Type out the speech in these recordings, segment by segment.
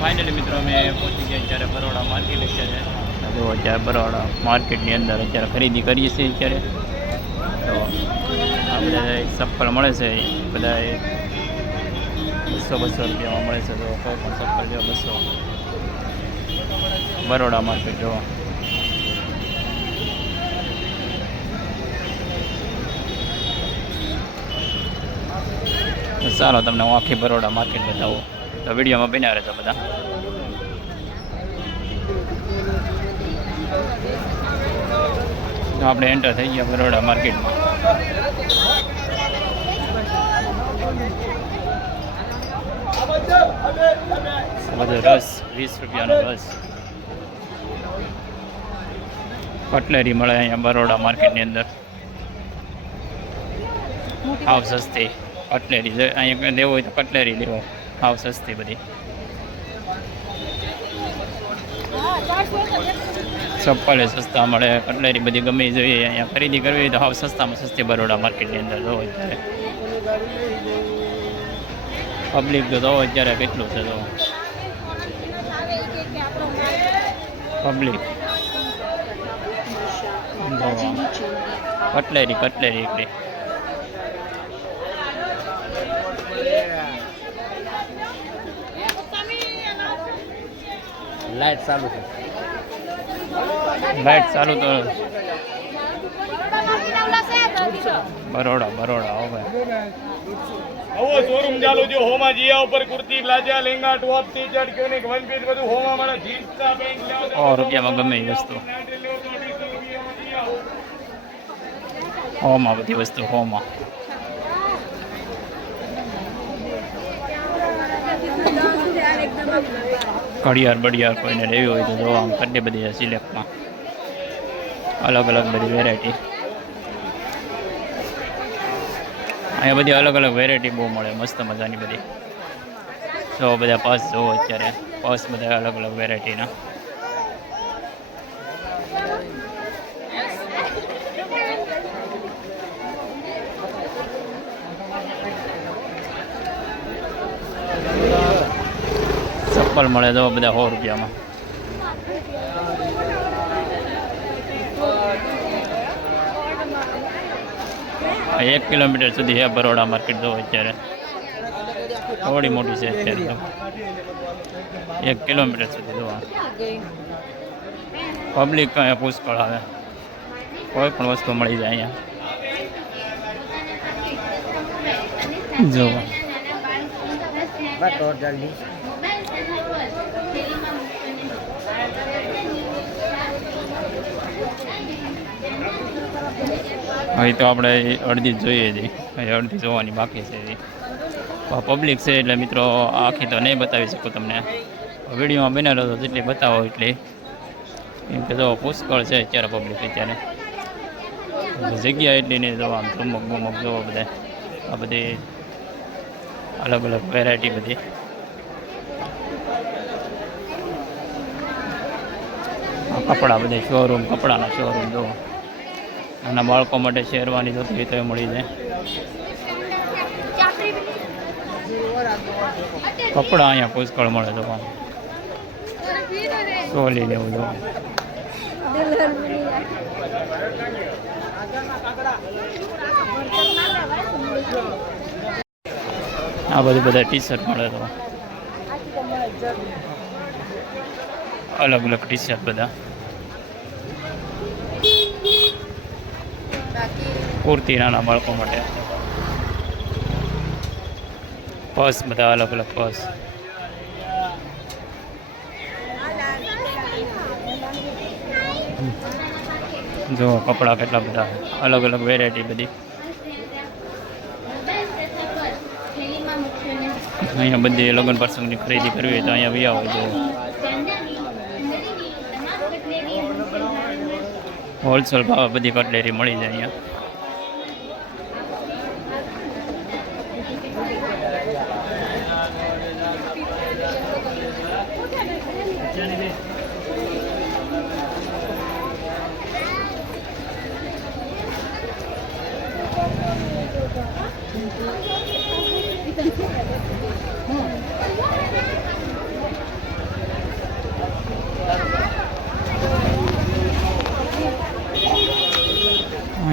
Finally મિત્રો, અમે પહોંચી ગયા અત્યારે બરોડા માર્કેટ અત્યારે જો અત્યારે બરોડા માર્કેટની અંદર અત્યારે ખરીદી કરીએ છીએ અત્યારે. તો આપણે ચપ્પલ મળે છે એ બધા બસો બસો રૂપિયામાં મળે છે, તો કોઈ પણ ચપ્પલ જો બસો. બરોડા માર્કેટ જો. ચાલો, તમને હું આખી બરોડા માર્કેટ બતાવું. તો વિડીયોમાં બન્યા રહેજો બધા. તો આપણે એન્ટર થઈ ગયા બરોડા માર્કેટમાં. બધો રસ, વીસ રૂપિયાનો રસ. કટલેરી મળે અહીંયા બરોડા માર્કેટની અંદર. હાવ સસ્તી કટલેરી. અહીંયા લેવું હોય તો કટલેરી લેવો. હાવ સસ્તી બધી ચપ્પલે સસ્તા મળે કટલેરી બધી ગમે જોઈએ. અહીંયા ખરીદી કરવી હોય તો હાવ સસ્તામાં સસ્તી બરોડા માર્કેટની અંદર જો અત્યારે પબ્લિક તો જો અત્યારે કેટલું છે જો. પબ્લિક કટલેરી કટલેરી એકલી. લાઈટ ચાલુ છે. લાઈટ ચાલુ તો બરોડા બરોડા હો ભાઈ. આવો શોરૂમ ચાલુ છે હોમા જીયા ઉપર kurti palazzo lehenga top T shirt tunic one piece બધું હોમા મળે જીન્સ ટા પેન્ટ લેવો ઓ રૂપિયામાં ગમે એ વસ્તુ. હોમાં બધી વસ્તુ હોમાં. ઘડિયાળ બડિયાળ કોઈને લેવી હોય તો જોવા આમ કેટલી બધી સિલેક્ટમાં અલગ અલગ બધી વેરાયટી અહીંયા બધી અલગ અલગ વેરાયટી બહુ મળે, મસ્ત મજાની બધી. જો બધા પર્સ જોવો અત્યારે. પર્સ બધા અલગ અલગ વેરાયટીના ચપ્પલ મળે તો બધા સો રૂપિયામાં. એક કિલોમીટર સુધી છે બરોડા માર્કેટ જો અત્યારે. થોડી મોટી છે અત્યારે તો. એક કિલોમીટર સુધી જોવા પબ્લિક અહીંયા પુષ્કળ આવે. કોઈ પણ વસ્તુ મળી જાય અહીંયા. જોવા હવે તો આપણે અડધી જ જોઈએ છીએ હજી અડધી જોવાની બાકી છે. પબ્લિક છે એટલે મિત્રો આખી તો નહીં બતાવી શકું તમને. વિડીયોમાં બનેલો તો જેટલી બતાવો એટલી. કેમ કે જો પુષ્કળ છે અત્યારે પબ્લિક અત્યારે. જગ્યા એટલી નહીં જોવા, આમ બુમક જોવો બધા. આ બધી અલગ અલગ વેરાયટી બધી. કપડાં બધા શોરૂમ કપડાના શોરૂમ જોવો. નાના બાળકો માટે શેરવાની જોતી હોય તો મળી જાય. કપડાં અહીંયા પુષ્કળ મળે તો પણ. સોલી લેવું જો આ બધું બધા ટી શર્ટ મળે તો. અલગ અલગ ટી શર્ટ બધા. કુર્તી નાના બાળકો માટે. પર્સ બધા અલગ અલગ પર્સ જો કપડાં કેટલા બધા, અલગ અલગ વેરાયટી બધી. અહીંયા બધી લગ્ન પ્રસંગની ખરીદી કરવી હોય તો અહીંયા વ્યા હોય જો હોલસેલ ભાવે બધી કટલેરી મળી જાય અહીંયા.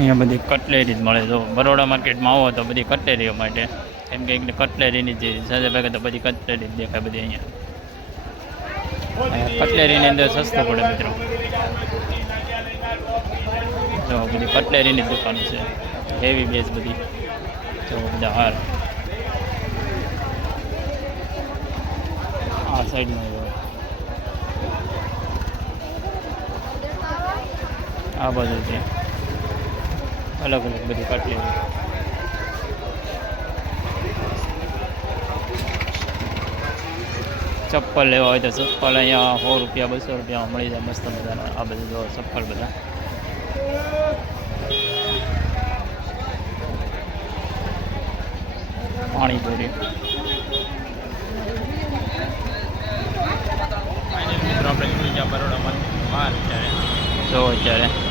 અહીંયા બધી કટલેરી જ મળે. જો બરોડા માર્કેટમાં આવો તો બધી કટલેરીઓ માટે. કેમ કે કટલેરીની જે સાજા ભાગે તો બધી કટલેરી જ દેખાય બધી અહીંયા. કટલેરીની અંદર સસ્તું પડે મિત્રો. જો બધી કટલેરીની દુકાન છે. હેવી બેઝ બધી. જો બધા હાર આ સાઈડમાં આ બાજુ છે. અલગ અલગ બધી કટલેરી ચપ્પલ લેવા હોય તો ચપ્પલ અહીંયા સો રૂપિયા બસો રૂપિયામાં મળી જાય મસ્ત મજાના આ બધું જો ચપ્પલ બધા પાણીપુરી મિત્રો આપણે નીકળી ગયા બરોડામાં બહાર અત્યારે જો અત્યારે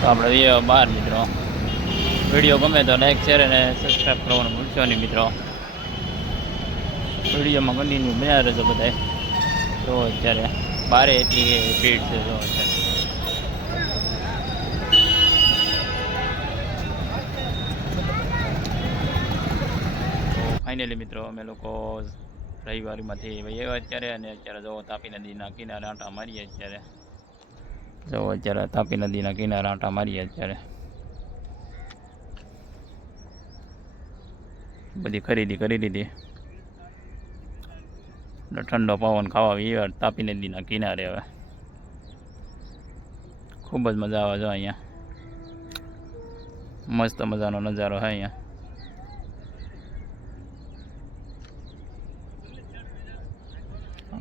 તો આપણે વીડિયો બહાર, મિત્રો. વીડિયો ગમે તો લાઈક શેર અને સબસ્ક્રાઈબ કરવાનું ભૂલશો નહીં, મિત્રો. વિડીયોમાં કન્ટિન્યુ બન્યા રહેજો બધાય. તો અત્યારે બારે એટલી ભીડ છે જો અત્યારે. ફાઇનલી મિત્રો, અમે લોકો રવિવારીમાંથી આવ્યા અત્યારે અને અત્યારે જો તાપી નદીના કિનારે આંટા મારીએ અત્યારે. જો અત્યારે તાપી નદીના કિનારે આંટા મારીએ અત્યારે. બધી ખરીદી કરી લીધી ઠંડો પવન ખાવા આવ્યા તાપી નદીના કિનારે હવે. ખૂબ જ મજા આવે છે અહીંયા. મસ્ત મજાનો નજારો છે અહીંયા.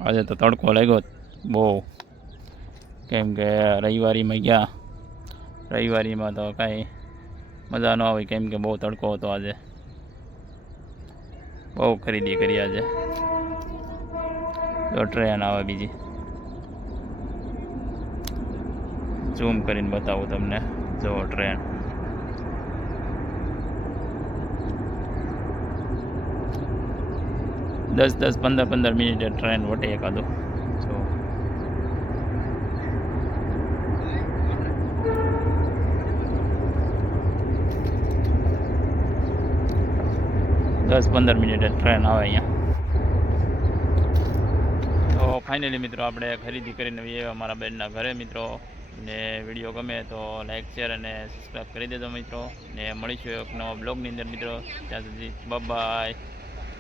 આજે તો તડકો લાગ્યો બહુ. કેમ કે રવિવારીમાં ગયા. રવિવારીમાં તો કાંઈ મજા ન આવી કેમ કે બહુ તડકો હતો આજે. બહુ ખરીદી કરી આજે. જો ટ્રેન આવે બીજી. ઝૂમ કરીને બતાવું તમને. જો ટ્રેન દસ દસ, પંદર પંદર મિનિટે ટ્રેન વટે એકાદું જો દસ પંદર મિનિટે ટ્રેન આવે અહીંયા. તો ફાઇનલી મિત્રો આપણે ખરીદી કરીને આવીએ અમારા બેનના ઘરે મિત્રો. ને વીડિયો ગમે તો લાઇક શેર અને સબસ્ક્રાઈબ કરી દેજો મિત્રો. ને મળીશું એક નવા બ્લોગની અંદર મિત્રો. ત્યાં સુધી બાય